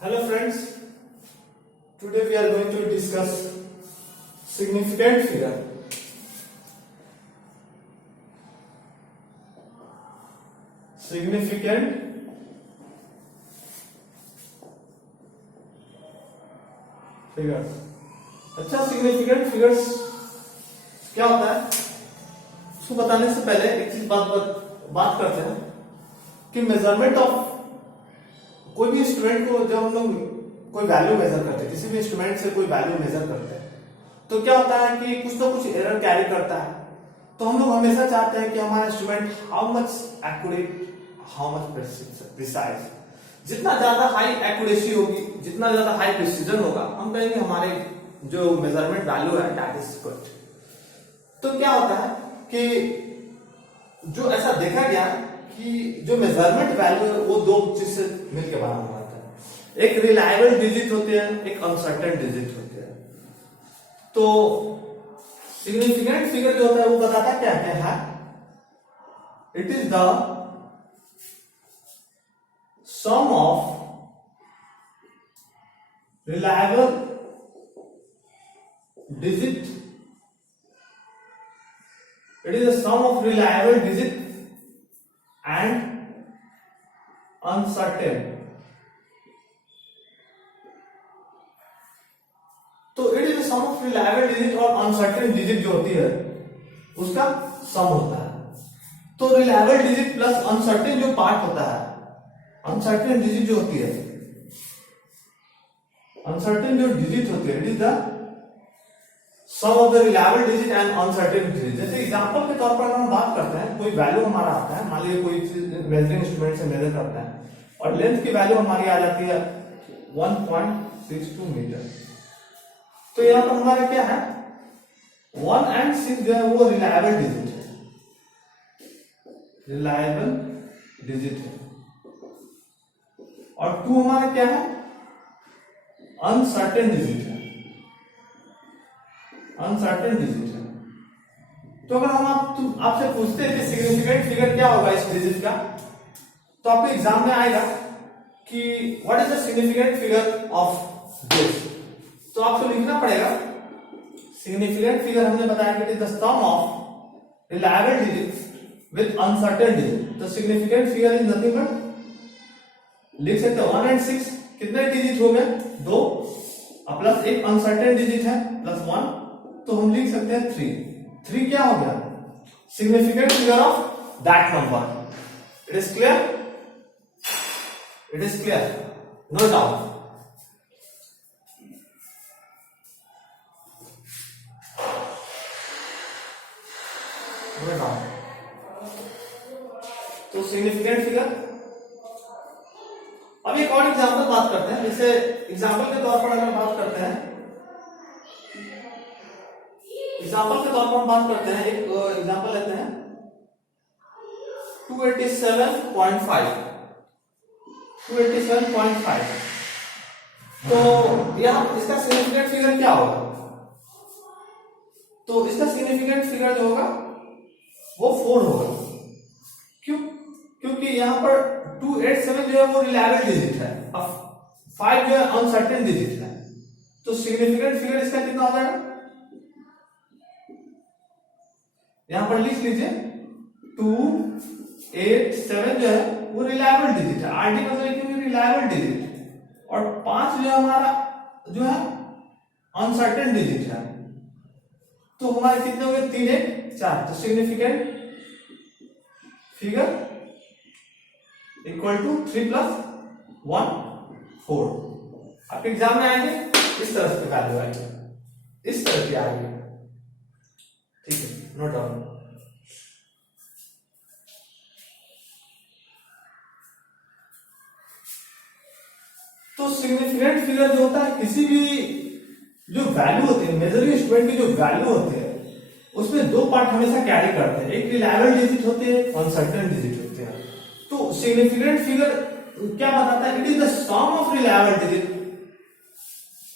Hello friends, today we are going to discuss significant figure. Significant figures. अच्छा, significant figures क्या होता है उसको बताने से पहले एक चीज बात करते हैं कि मेजरमेंट ऑफ कोई भी इंस्ट्रूमेंट को जब हम लोग कोई वैल्यू मेजर करते हैं, किसी भी इंस्ट्रूमेंट से कोई वैल्यू मेजर करते हैं तो क्या होता है कि कुछ ना कुछ एरर कैरी करता है। तो हम लोग हमेशा चाहते हैं कि हमारा instrument how much accurate, how much precise, जितना ज्यादा हाई एक्यूरेसी होगी, जितना ज्यादा हाई प्रिसीजन होगा, हम कहेंगे हमारे जो मेजरमेंट वैल्यू है दैट इज गुड। तो क्या होता है कि जो ऐसा देखा गया कि जो मेजरमेंट वैल्यू है वो दो चीज से मिलकर बना हुआ होता है, एक रिलायबल डिजिट होते हैं, एक अनसर्टेन डिजिट होते हैं। तो सिग्निफिकेंट फिगर जो होता है वो बताता क्या क्या है, it is the sum of reliable digit, it is the sum of reliable digit and uncertain. तो it is the sum of reliable digit और uncertain digit जो होती है उसका सम होता है। तो reliable digit प्लस uncertain जो पार्ट होता है, uncertain digit जो होती है, अनसर्टेन जो डिजिट होती है, it is the sum of the reliable digit and uncertain digit. जैसे एग्जांपल के तौर पर हम बात करते हैं, कोई वैल्यू हमारा आता है, मान लीजिए कोई चीज मेजरिंग इंस्ट्रूमेंट से मेजर करते हैं और लेंथ की वैल्यू हमारी आ जाती है 1.62 मीटर। तो यहां पर हमारा क्या है, 1 and 6 जो है वो रिलायबल डिजिट है, रिलायबल डिजिट है, और 2 हमारा क्या है, अनसर्टेन डिजिट है, अनसर्टेन डिजिट है। तो अगर हम आपसे पूछते हैं कि सिग्निफिकेंट फिगर क्या होगा इस डिजिट का, तो आपके एग्जाम में आएगा कि what is the significant figure of this. तो आपको लिखना पड़ेगा सिग्निफिकेंट फिगर, हमने बताया कि it is the sum of reliable digit with uncertain digit. तो significant figure is nothing but, लिख सकते हो 1 and 6 कितने डिजिट हो गए, 2, प्लस एक अनसर्टेन डिजिट है प्लस 1, तो हम लिख सकते हैं 3। 3 क्या हो गया, significant figure of that number. It is clear, it is clear, no doubt. तो सिग्निफिकेंट फिगर। अब एक और एग्जांपल बात करते हैं, जैसे एग्जांपल के तौर पर अगर बात करते हैं, एग्जांपल के तौर पर हम बात करते हैं, एक एग्जांपल लेते हैं 287.5, 287.5। तो यहां इसका सिग्निफिकेंट फिगर क्या होगा, तो इसका सिग्निफिकेंट फिगर जो होगा वो 4 होगा। क्यों, क्योंकि यहां पर 287 जो है वो रिलायबल डिजिट है, अब 5 जो है अनसर्टेन डिजिट है। तो सिग्निफिकेंट फिगर इसका कितना हो जाएगा, यहां पर लिख लीजिए 287 जो है वो रिलायबल डिजिट है, आरडी मतलब रिलायबल डिजिट, और 5 जो हमारा जो है अनसर्टेन डिजिट है। तो हमारे कितने हो गए, 3 1 4। तो सिग्निफिकेंट फिगर इक्वल टू 3 + 1 4। आपके एग्जाम में आएंगे इस तरह से वैल्यू आएगी, इस तरह की आएगी, ठीक है, नोट डाउन। तो सिग्निफिकेंट फिगर जो होता है, किसी भी जो वैल्यू होती है, मेजरिंग इंस्ट्रूमेंट की जो वैल्यू होती है उसमें 2 पार्ट हमेशा कैरी करते हैं, एक रिलायबल डिजिट होते हैं, अनसर्टेन डिजिट होते हैं। तो सिग्निफिकेंट फिगर क्या बताता है, it is the sum of reliable digit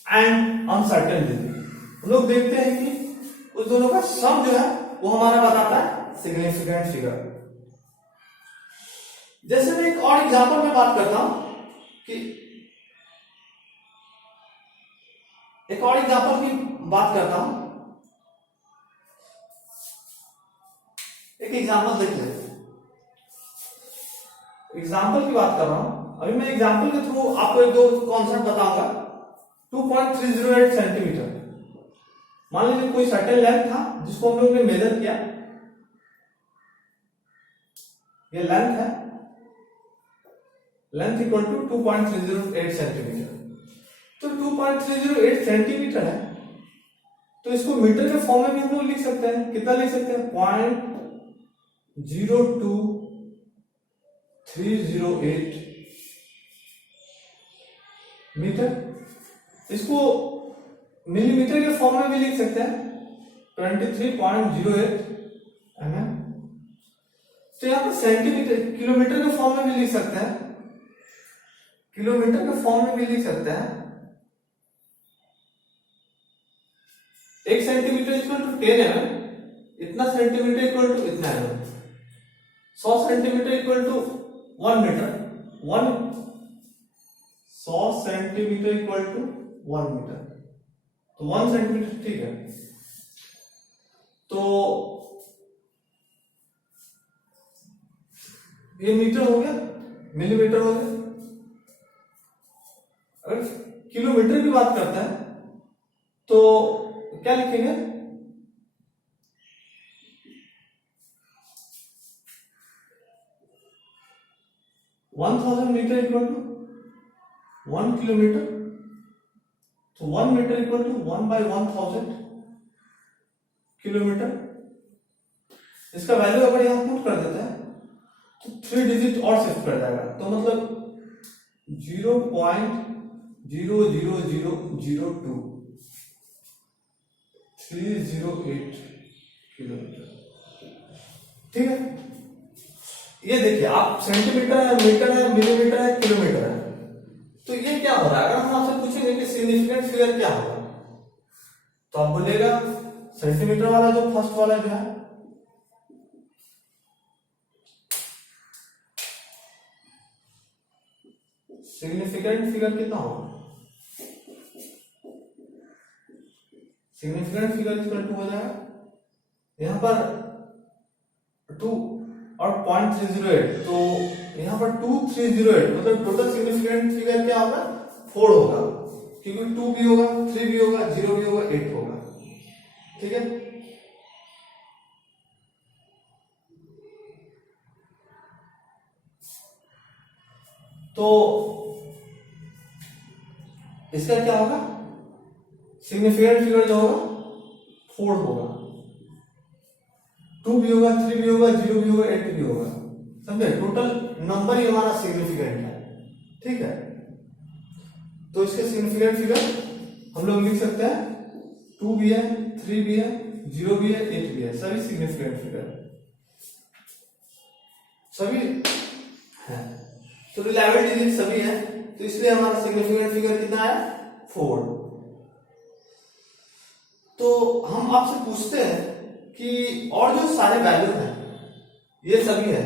and uncertain digit. लोग देखते हैं कि उस दोनों का सम जो है वो हमारा बताता है सिग्निफिकेंट फिगर। जैसे मैं एक और एग्जांपल में बात करता हूं कि एक और एग्जांपल की बात करता हूं, एक एग्जांपल देख लेते हैं। एग्जांपल की बात कर रहा हूं, अभी मैं एग्जांपल के थ्रू आपको एक दो कॉन्सेप्ट बताऊंगा। 2.308 सेंटीमीटर, मान लीजिए कोई सर्टेन लेंथ था जिसको हम लोग ने मेजर किया, ये लेंथ है, लेंथ इक्वल टू 2.308 सेंटीमीटर। तो 2.308 सेंटीमीटर है, तो इसको मीटर के फॉर्म में भी हम लोग लिख सकते हैं। कितना लिख सकते हैं? 0.02308 मीटर। इसको मिलीमीटर के फॉर्म में भी लिख सकते हैं, 23.08 mm। तो यहां पर सेंटीमीटर, किलोमीटर के फॉर्म में भी लिख सकते हैं, किलोमीटर के फॉर्म में भी लिख सकते हैं। 1 सेंटीमीटर इक्वल टू 10 mm, इतना सेंटीमीटर इक्वल टू इतना mm, 100 centimetre equal to 1 metre, 100 centimetre equal to 1 metre, तो 1 सेंटीमीटर ठीक है। तो ये मीटर हो गया, मिलीमीटर हो गया। अगर किलोमीटर की बात करते हैं तो क्या लिखेंगे? 1000 मीटर इक्वल टू 1 किलोमीटर, तो 1 मीटर इक्वल टू 1/1000 किलोमीटर। इसका वैल्यू अगर यहां पुट कर देते हैं तो 3 डिजिट और शिफ्ट कर जाएगा, तो मतलब 0.00002 308 किलोमीटर, ठीक है। ये देखिए आप, सेंटीमीटर है, मीटर है, मिलीमीटर है, किलोमीटर है, तो ये क्या हो रहा है? अगर हम आपसे पूछेंगे कि सिग्निफिकेंट फिगर क्या होगा, तो आप बोलेगा सेंटीमीटर वाला, जो फर्स्ट वाला जो है, सिग्निफिकेंट फिगर कितना होगा? सिग्निफिकेंट फिगर इक्वल टू हो जाएगा यहां पर 2 और 0.308, तो यहां पर 2308, मतलब टोटल सिग्निफिकेंट फिगर क्या होगा? 4 होगा, क्योंकि 2 भी होगा, 3 भी होगा, 0 भी होगा, 8 होगा, ठीक है। तो इसका क्या होगा? सिग्निफिकेंट फिगर जो होगा 4 होगा, 2 भी होगा, 3 भी होगा, 0 भी होगा, 8 भी होगा, समझे? टोटल नंबर ही हमारा सिग्निफिकेंट है, ठीक है। तो इसके सिग्निफिकेंट फिगर हम लोग लिख सकते हैं, 2 भी है, 3 भी है, 0 भी है, 8 भी है, सभी सिग्निफिकेंट फिगर सभी है, तो रिलायबल डिजिट सभी है, तो इसलिए हमारा सिग्निफिकेंट फिगर कितना है? 4। तो हम आपसे पूछते हैं कि और जो सारे वैल्यू हैं, ये सभी है,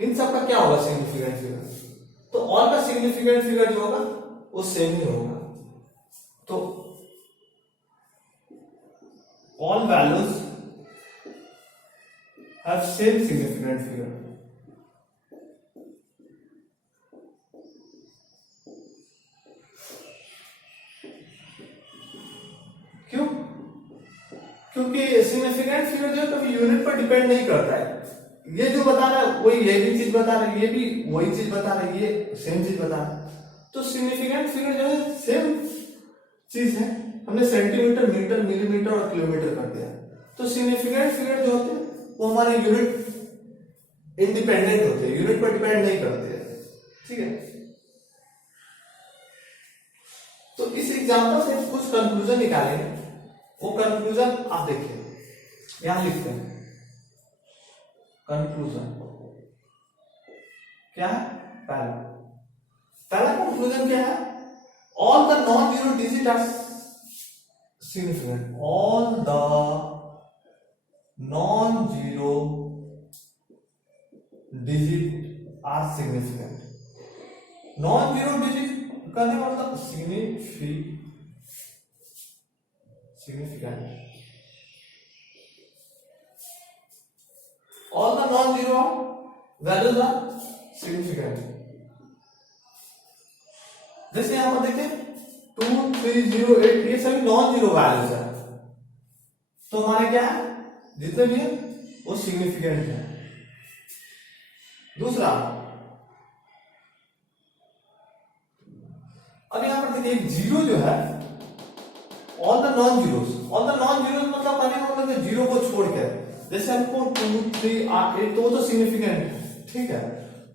इन सब का क्या होगा सिग्निफिकेंट फिगर? तो ऑल का सिग्निफिकेंट फिगर जो होगा वो सेम ही होगा, तो all values have same significant figure. क्यों? क्योंकि सिग्निफिकेंट फिगर जो है कभी यूनिट पर डिपेंड नहीं करता है। ये जो बता रहा है वही ये भी चीज बता रहा है, ये भी वही चीज बता रहा है, ये सेम चीज बता रहा है। तो सिग्निफिकेंट फिगर जो है सेम चीज है, हमने सेंटीमीटर, मीटर, मिलीमीटर और किलोमीटर कर दिया। तो सिग्निफिकेंट फिगर जो होते हैं वो हमारे यूनिट इंडिपेंडेंट होते हैं, यूनिट पर डिपेंड नहीं करते हैं, ठीक है। तो इस एग्जांपल से कुछ कंक्लूजन निकालेंगे, वो कंक्लूजन आप देखिए, यहां लिखते हैं कंक्लूजन क्या है? पहला कंक्लूजन क्या है? All the non zero digit are significant, all the non zero digit are significant. Non zero digit का मतलब significant significant. All the non-zero values are significant. जैसे यहां पर देखिए 2, 3, 0, 8 ये सभी नॉन जीरो वैल्यूज है, तो हमारे क्या है जितने भी है वो सिग्निफिकेंट है। दूसरा, अब यहां पर देखिए एक जीरो जो है, ऑल द नॉन जीरोस मतलब कहने का मतलब जीरो को छोड़ के, जैसे हमको 2, 3, 8 तो वो तो सिग्निफिकेंट है, ठीक है,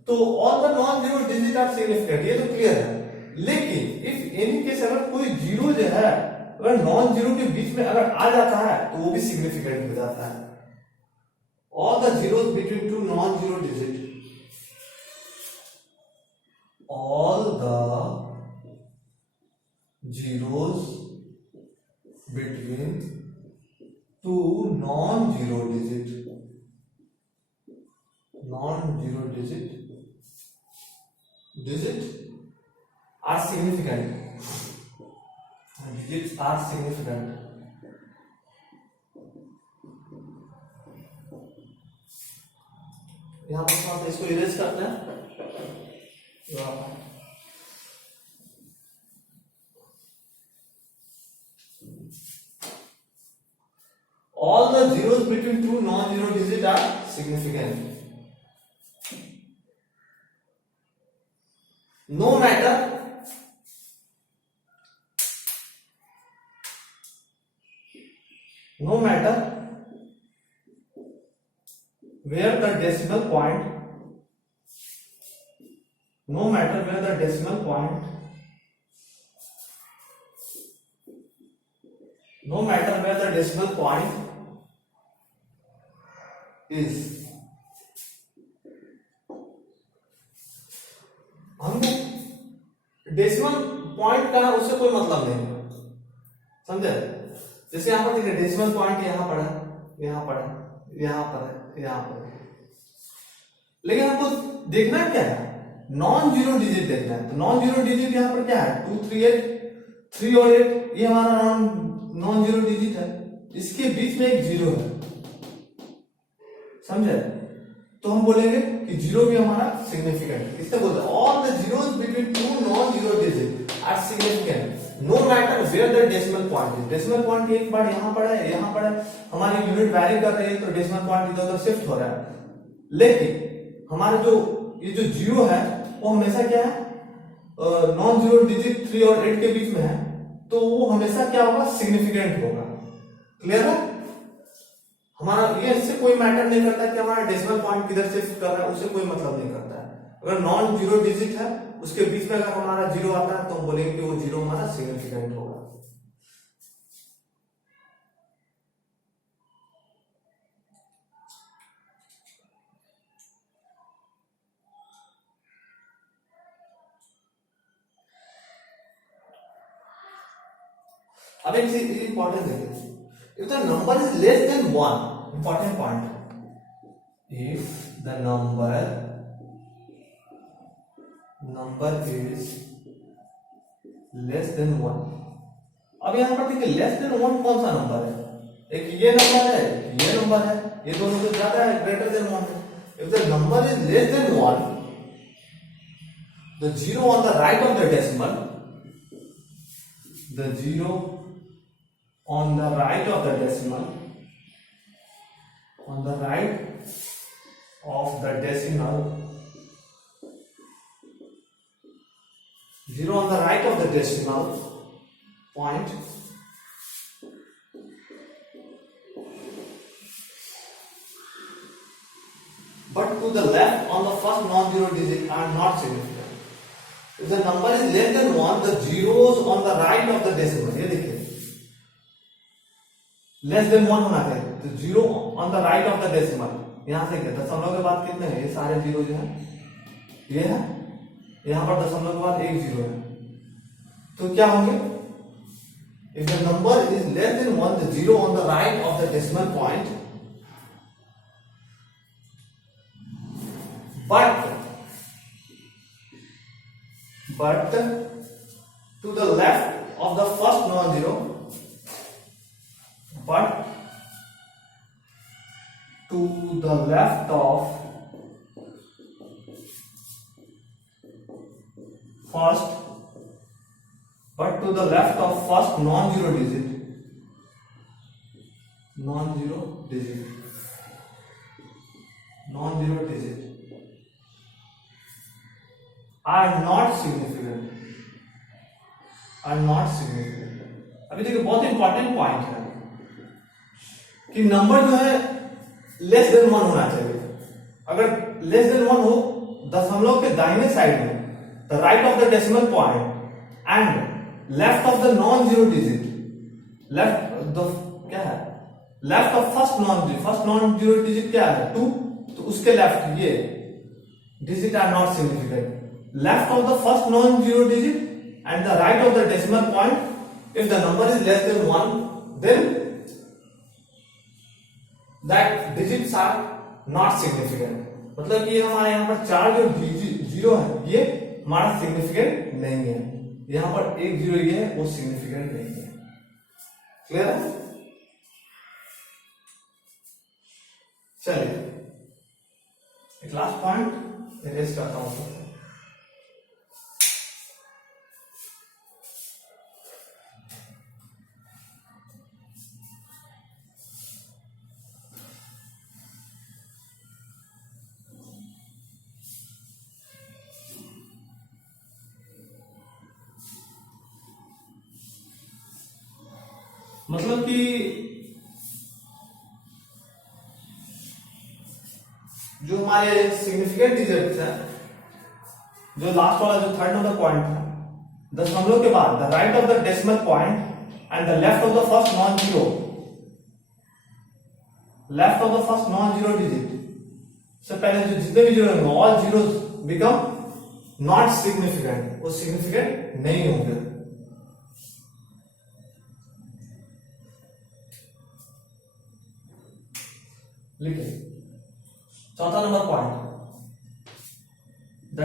तो all the non zero digit are significant, ये तो क्लियर है। लेकिन इफ एनी केस अगर कोई जीरो जो है अगर नॉन जीरो के बीच में अगर आ जाता है तो वो भी सिग्निफिकेंट हो जाता है। All the zeros between two non zero digit, all the zeros between two non zero digit are significant. Digits are significant. यहां पर थोड़ा इसको इरेज करते हैं। All the zeros between two non-zero digits are significant. No matter where the decimal point is, हमने decimal point का उससे कोई मतलब नहीं, समझे। जैसे यहां पर देखिए डेसिमल पॉइंट यहां पर है, यहां पर है, यहां पर है, यहां पर है, लेकिन हमको देखना क्या है, नॉन जीरो डिजिट देखना है। तो नॉन जीरो डिजिट यहां पर क्या है 2, 3, 8, 3 और 8 ये हमारा नॉन जीरो डिजिट है, इसके बीच में एक जीरो है, समझे। तो हम बोलेंगे कि जीरो भी हमारा सिग्निफिकेंट है। इससे बोलते हैं all the zeros between two non zero digit are significant no matter where the decimal point is. Decimal point एक बार यहां पर है, यहां पर है, हमारी यूनिट वैरी कर रही है तो डेसिमल पॉइंट इधर उधर शिफ्ट हो रहा है, लेकिन हमारा जो ये जो जीरो है वो हमेशा क्या है नॉन जीरो डिजिट 3 और 8 के बीच में है, तो वो हमेशा क्या होगा सिग्निफिकेंट होगा। क्लियर है। हमारा ये इससे कोई मैटर नहीं करता कि हमारा डेसिमल पॉइंट किधर शिफ्ट कर रहा है, उससे कोई मतलब नहीं करता है। अगर नॉन जीरो डिजिट है उसके बीच में अगर हमारा जीरो आता है तो हम बोलेंगे कि वो जीरो हमारा सिग्निफिकेंट होगा। अब एक चीज इंपॉर्टेंट देखिए, if the number is less than 1, important point, if the number is less than 1, अब यहां पर देखिए लेस देन 1 कौन सा नंबर है, एक ये नंबर है, ये नंबर है, ये दोनों से ज्यादा है, ग्रेटर देन 1 है। if the number is less than 1, the zero on the right of the decimal, the zero on the right of the decimal, on the right of the decimal, zero on the right of the decimal point, but to the left on the first non-zero digit are not significant. If the number is less than 1, the zeros on the right of the decimal, ये देखिए less than 1 होना चाहिए, तो zero on the right of the decimal, यहां से क्या दशमलव के बाद कितने हैं, ये सारे जीरो जो है ये है, यहां पर दशमलव के बाद एक जीरो है, तो क्या होंगे if the number is less than 1, the zero on the right of the decimal point, but to the left of the first non-zero the left of first, but to the left of first non-zero digit, non-zero digit are not significant, अभी देखिए बहुत important point है कि number जो है less than 1 होना चाहिए। अगर लेस देन 1 हो, दशमलव के दाहिने साइड में the right of the decimal point and left of the non zero digit, क्या है, left of first non zero digit क्या है 2, तो उसके लेफ्ट ये digit are not significant. Left of the first non zero digit and the right of the decimal point, if the number is less than 1, then that digits are not significant। मतलब कि हमारे यहाँ पर 4 जो zero है ये हमारा significant नहीं है, यहाँ पर 1 जीरो ये है वो सिग्निफिकेंट नहीं है। क्लियर है? चलिए एक लास्ट पॉइंट इरेज करता हूं। मतलब कि जो हमारे सिग्निफिकेंट डिजिट्स है, जो लास्ट वाला जो थर्ड नंबर पॉइंट था, दशमलव के बाद the right of the decimal point and the left of the first non zero digit से पहले जो जितने भी जीरो होंगे all zeros become not significant, वो सिग्निफिकेंट नहीं होंगे। लिखिए चौथा नंबर पॉइंट, द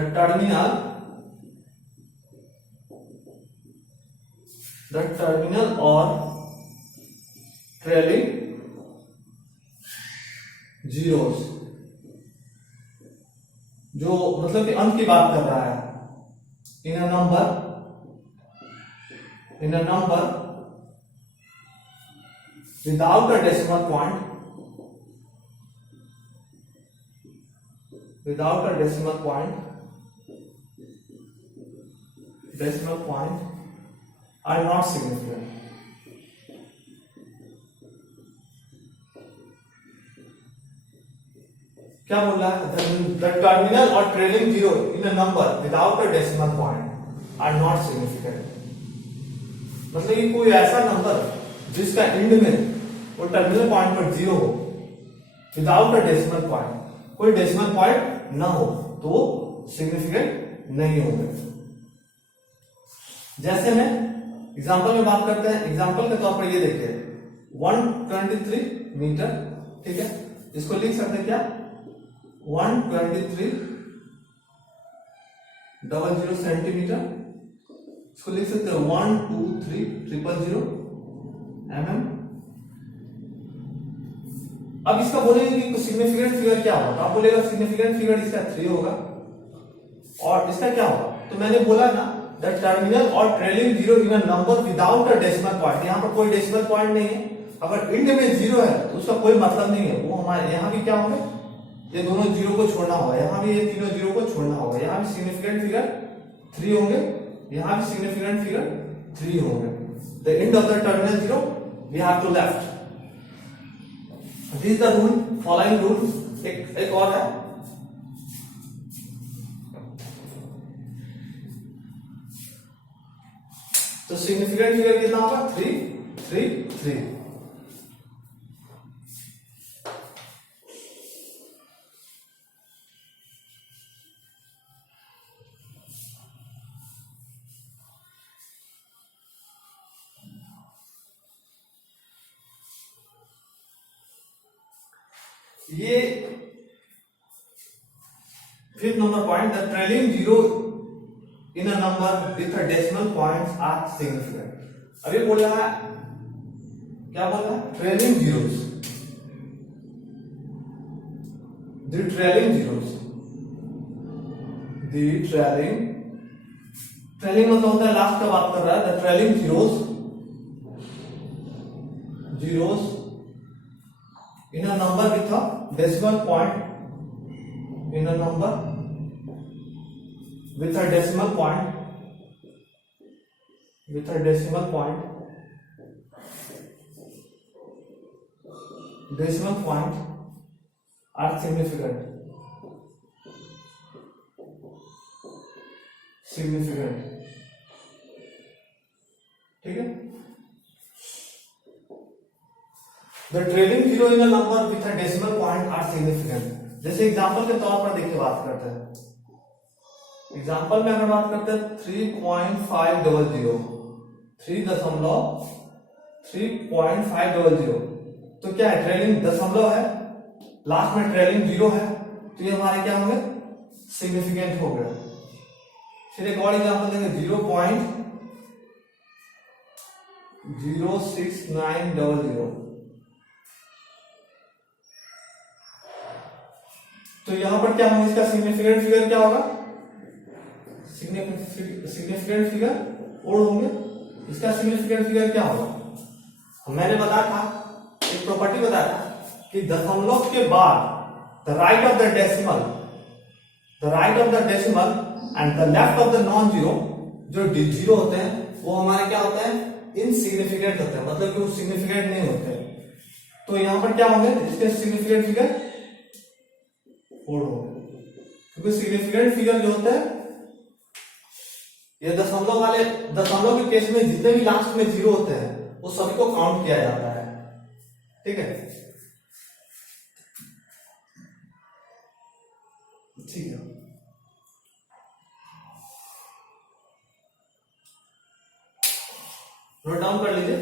टर्मिनल और ट्रेलिंग जीरोस, जो मतलब कि अंत की बात कर रहा है, in a number without a decimal point, decimal point are not significant। क्या बोल रहा है? The terminal or trailing zero in a number without a decimal point are not significant। मतलब कि कोई ऐसा नंबर जिसका एंड में वो टर्मिनल पॉइंट पर जीरो हो, विदाउट अ डेसिमल पॉइंट, कोई डेसिमल पॉइंट ना हो, तो सिग्निफिकेंट नहीं होंगे। जैसे में एग्जांपल में बात करते हैं, एग्जांपल के तौर पर ये देखिए 123 मीटर, ठीक है, इसको लिख सकते हैं क्या 12300 सेंटीमीटर, इसको लिख सकते हैं 12300 mm। अब इसका बोलेंगे कि सिग्निफिकेंट फिगर क्या होगा, तो आप बोलेगा सिग्निफिकेंट फिगर इसका 3 होगा, और इसका क्या होगा, तो मैंने बोला ना द टर्मिनल और trailing zero in a number without a decimal point, यहाँ पर कोई डेसिमल पॉइंट नहीं है, अगर इंड में जीरो है तो उसका कोई मतलब नहीं है, वो हमारे यहाँ भी क्या होंगे, ये दोनों जीरो को छोड़ना होगा, यहाँ भी ये तीनों जीरो को छोड़ना होगा, यहाँ भी सिग्निफिकेंट फिगर 3 होंगे, यहाँ भी सिग्निफिकेंट फिगर 3 होंगे। The end of the terminal zero we have to left. This is the rule, following rule. एक और है, तो सिग्निफिकेंट फिगर कितना होगा 3 3 3। ये fifth number point, the trailing zero in a number with a decimal points are significant. अभी बोल रहा है, क्या बोल रहा है, trailing zeros, the trailing zeros, the trailing मतलब होता है लास्ट का बात कर रहा है। The trailing zeros in a number with a decimal point, in a number with a decimal point, decimal point are significant, ठीक है। The trailing zero in a number with a decimal point are significant। जैसे example के तौर पर देखिए बात करते हैं। एग्जांपल में अगर बात करते हैं 3.500, 3.500, तो क्या है, ट्रेलिंग दशमलव है, लास्ट में ट्रेलिंग जीरो है, तो ये हमारे क्या होंगे, सिग्निफिकेंट हो गए। फिर एक और एग्जांपल देंगे 0.06900, तो यहां पर क्या होगा, इसका सिग्निफिकेंट फिगर क्या होगा, सिग्निफिकेंट फिगर और होंगे, इसका सिग्निफिकेंट फिगर क्या होगा। मैंने बताया था, एक प्रॉपर्टी बताया था कि दशमलव के बाद the right of the decimal and the left of the non zero, जो जीरो होते हैं वो हमारे क्या होते हैं, इनसिग्निफिकेंट होते हैं, मतलब कि वो सिग्निफिकेंट नहीं होते। तो यहां पर क्या होंगे, इसके सिग्निफिकेंट फिगर 4 होंगे, क्योंकि सिग्निफिकेंट फिगर जो होता है ये दशमलव के केस में जितने भी लास्ट में जीरो होते हैं वो सभी को काउंट किया जाता है, ठीक है। ठीक है, नोट डाउन कर लीजिए।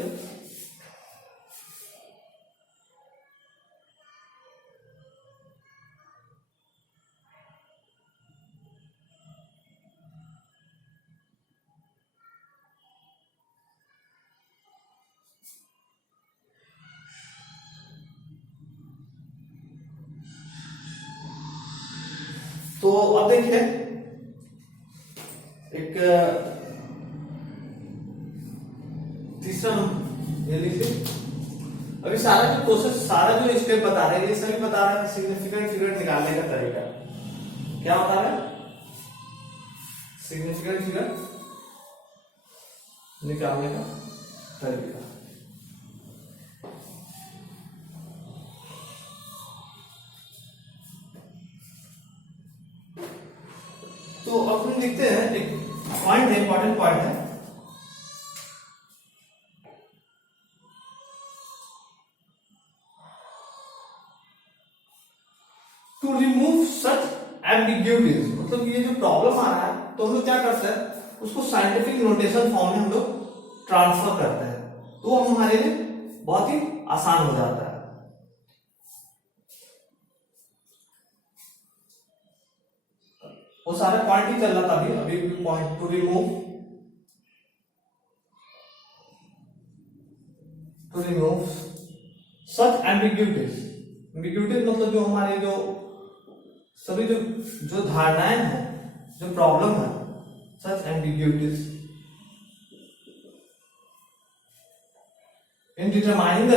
तो अब देखिए एक तीसरा ये लीजिए, अभी सारा जो प्रोसेस, सारा जो स्टेप बता रहे हैं ये सभी बता रहा है सिग्निफिकेंट फिगर निकालने का तरीका। क्या बता रहा है, सिग्निफिकेंट फिगर निकालने का तरीका। तो अब हम देखते हैं, एक पॉइंट है, इंपॉर्टेंट पॉइंट है। टू रिमूव सच एम्बिग्यूटीज, मतलब ये जो प्रॉब्लम आ रहा है तो हम लोग क्या करते हैं, उसको साइंटिफिक नोटेशन फॉर्म में हम लोग ट्रांसफर करते हैं, तो हमारे लिए बहुत ही आसान हो जाता है। वो सारे पॉइंट ही चल रहा था अभी पॉइंट टू रिमूव सच एम्बिग्यूटीज। एम्बिग्यूटीज मतलब जो हमारे जो सभी जो धारणाएं हैं, जो प्रॉब्लम है, such ambiguities in determining the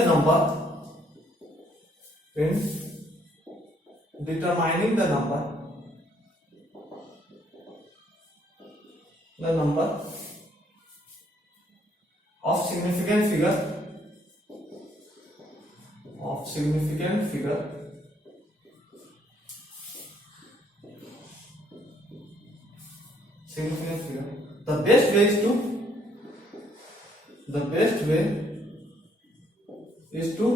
number, the number of significant figure the best way is to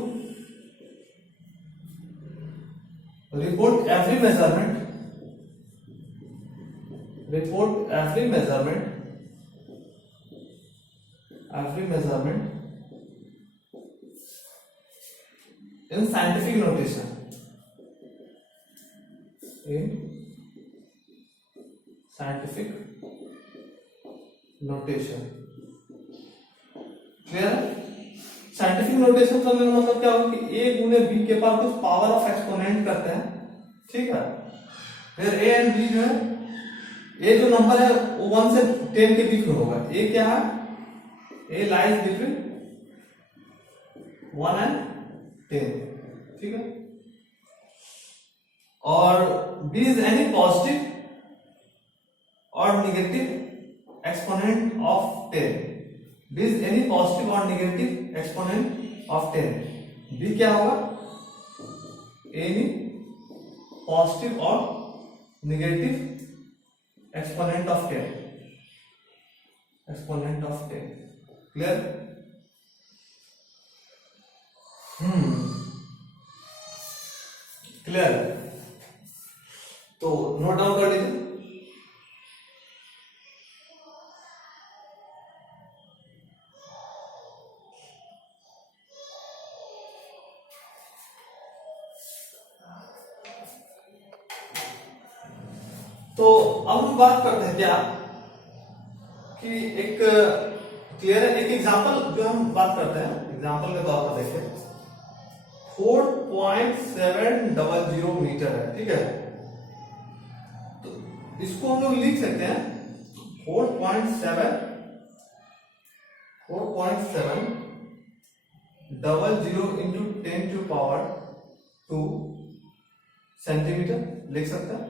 report every measurement in scientific notation, clear है। साइंटिफिक नोटेशन का मतलब क्या होगा कि a गुने b के पास कुछ पावर ऑफ एक्सपोनेंट करते हैं, ठीक है। फिर ए एंड बी जो है, ए जो नंबर है वो 1 से 10 के बीच में होगा। ए क्या है, ए लाइज बिटवीन 1 एंड 10, ठीक है। और बी इज एनी पॉजिटिव और negative exponent of 10। B is any positive और नेगेटिव एक्सपोनेंट ऑफ 10। बी क्या होगा, एनी पॉजिटिव और negative exponent of 10, exponent of 10। Clear? Clear? तो नोट डाउन कर लीजिए। तो अब हम बात करते हैं क्या कि एक क्लियर है, एक एग्जांपल जो हम बात करते हैं, एग्जांपल के तौर पर देखिए 4.700 मीटर है, ठीक है। तो इसको हम लोग लिख सकते हैं 4.700 into 10 to power 2 सेंटीमीटर लिख सकते हैं।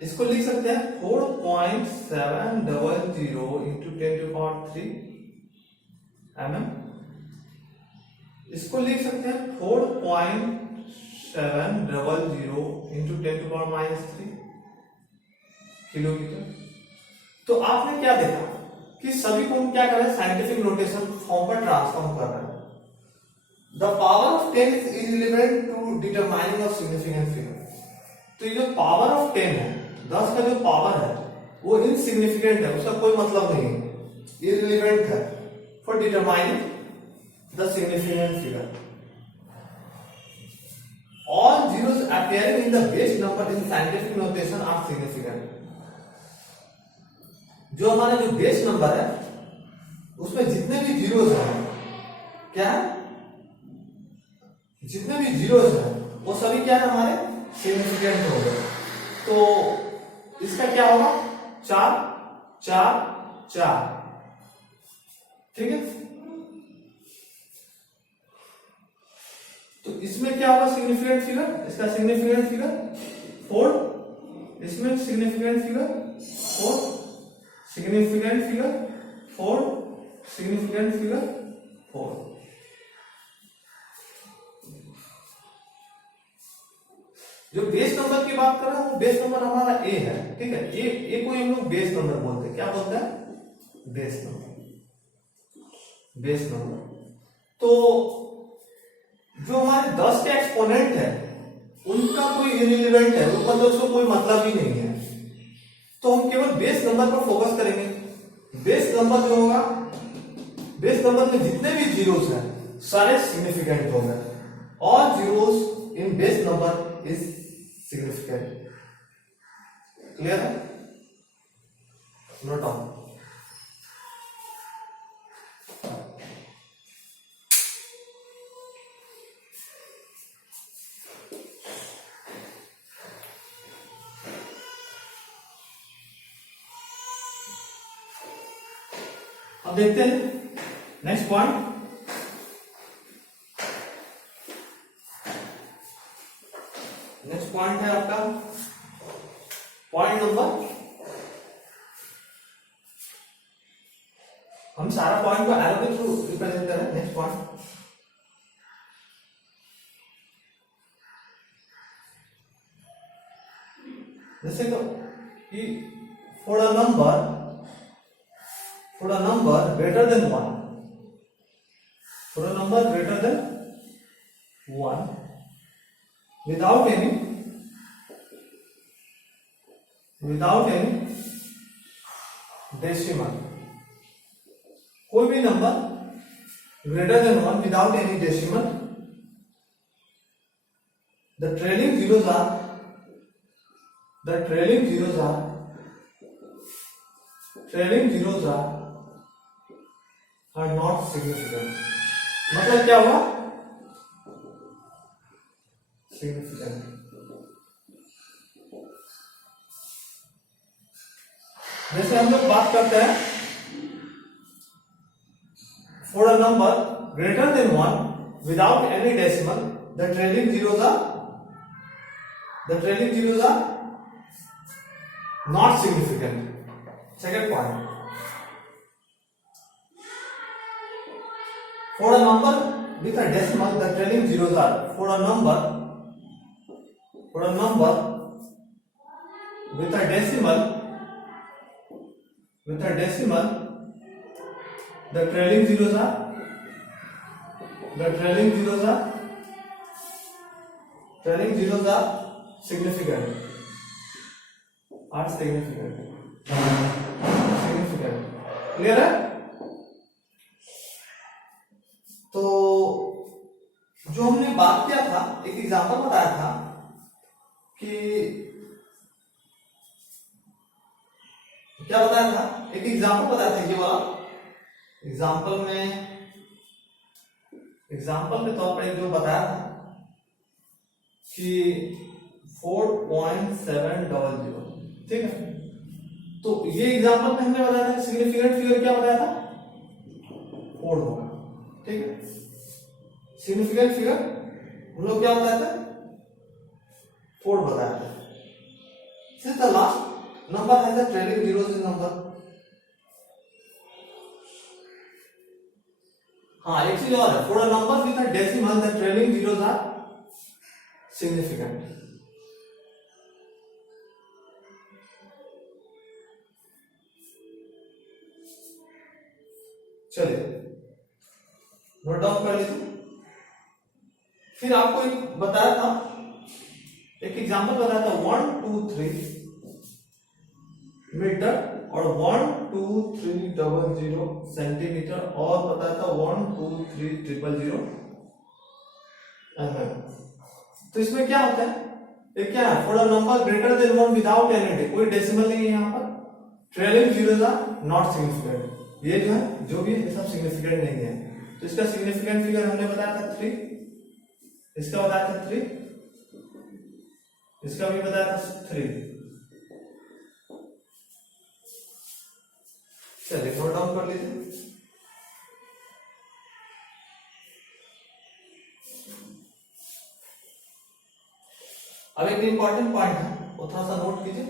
इसको लिख सकते हैं 4.700 into 10 to power 3 mm। इसको लिख सकते हैं 4.700 into 10 to power -3 किलोमीटर। तो आपने क्या देखा कि सभी को हम क्या कर रहे हैं, साइंटिफिक नोटेशन फॉर्म पर ट्रांसफॉर्म कर रहे हैं। The power of 10 is irrelevant to determining a significant figure. तो ये जो पावर ऑफ 10 है, 10 का जो पावर है वो इनसिग्निफिकेंट है, उसका कोई मतलब नहीं है, इररिलेवेंट है for determining the significant figure. All zeros appearing in the base number in scientific notation are significant। जो हमारा जो बेस नंबर है उसमें जितने भी जीरोस हैं, क्या है, जितने भी जीरोस हैं वो सभी क्या है, हमारे सिग्निफिकेंट हो गए। तो इसका क्या होगा, 4 4 4, ठीक है। तो इसमें क्या होगा सिग्निफिकेंट फिगर, इसका सिग्निफिकेंट फिगर 4, इसमें significant figure 4, significant figure 4, significant figure 4। जो बेस नंबर की बात कर रहे हैं वो बेस नंबर हमारा ए है, ठीक है। ए को हम लोग बेस नंबर बोलते हैं, क्या बोलते हैं, बेस नंबर, बेस नंबर। तो जो हमारे 10 के एक्सपोनेंट है उनका कोई इररिलेवेंट है, मतलब उसको कोई मतलब ही नहीं है। तो हम केवल बेस नंबर पर फोकस करेंगे। बेस नंबर जो होगा, बेस नंबर में जितने भी जीरोस हैं सारे सिग्निफिकेंट होंगे। All zeros in base number is significant. Clear है? Note down. अब देखते हैं नेक्स्ट पॉइंट। नेक्स्ट पॉइंट है आपका पॉइंट नंबर, हम सारा पॉइंट को एरो के थ्रू रिप्रेजेंट करें। नेक्स्ट पॉइंट, जैसे कि for a number greater than 1, for a number greater than 1 without any decimal, कोई भी number greater than 1 without any decimal, the trailing zeros are not significant। मतलब क्या हुआ, सिग्निफिकेंट। जैसे हम लोग बात करते हैं for a number greater than 1 without any decimal the trailing zeros are not significant. Second point, for a number with a decimal the trailing zeros are for a number with a decimal the trailing zeros are significant clear है। तो जो हमने बात किया था, एक example बताया था कि क्या बताया था, एक एग्जांपल बताया था ये वाला। एग्जांपल के तौर पर जो बताया था कि 4.700, ठीक है। तो ये एग्जांपल में हमने बताया था सिग्निफिकेंट फिगर क्या बताया था, 4 होगा, ठीक है। सिग्निफिकेंट फिगर हम लोग क्या बताया था, 4 बताया था। Since the last number has a trailing zeros in number, हाँ एक चीज और है, for a number with a decimal the trailing zeros are significant। चलिए नोट डाउन कर लीजिए। फिर आपको एक बताया था, एक एग्जांपल बताया था 1 2 3 मीटर और 1 2 3 00 सेंटीमीटर और बताया था 1 2 3 000 mm। तो इसमें क्या होता है, ये क्या है, for a number greater than 1 without any, कोई डेसिमल नहीं है यहाँ पर, trailing zeros are not significant. ये जो है जो भी है सब सिग्निफिकेंट नहीं है। तो इसका सिग्निफिकेंट फिगर हमने बताया था 3, इसका बताया था 3, इसका भी बताया था 3। चलिए नोट डाउन कर लीजिए। अब एक इंपॉर्टेंट पॉइंट है, वो थोड़ा सा नोट कीजिए।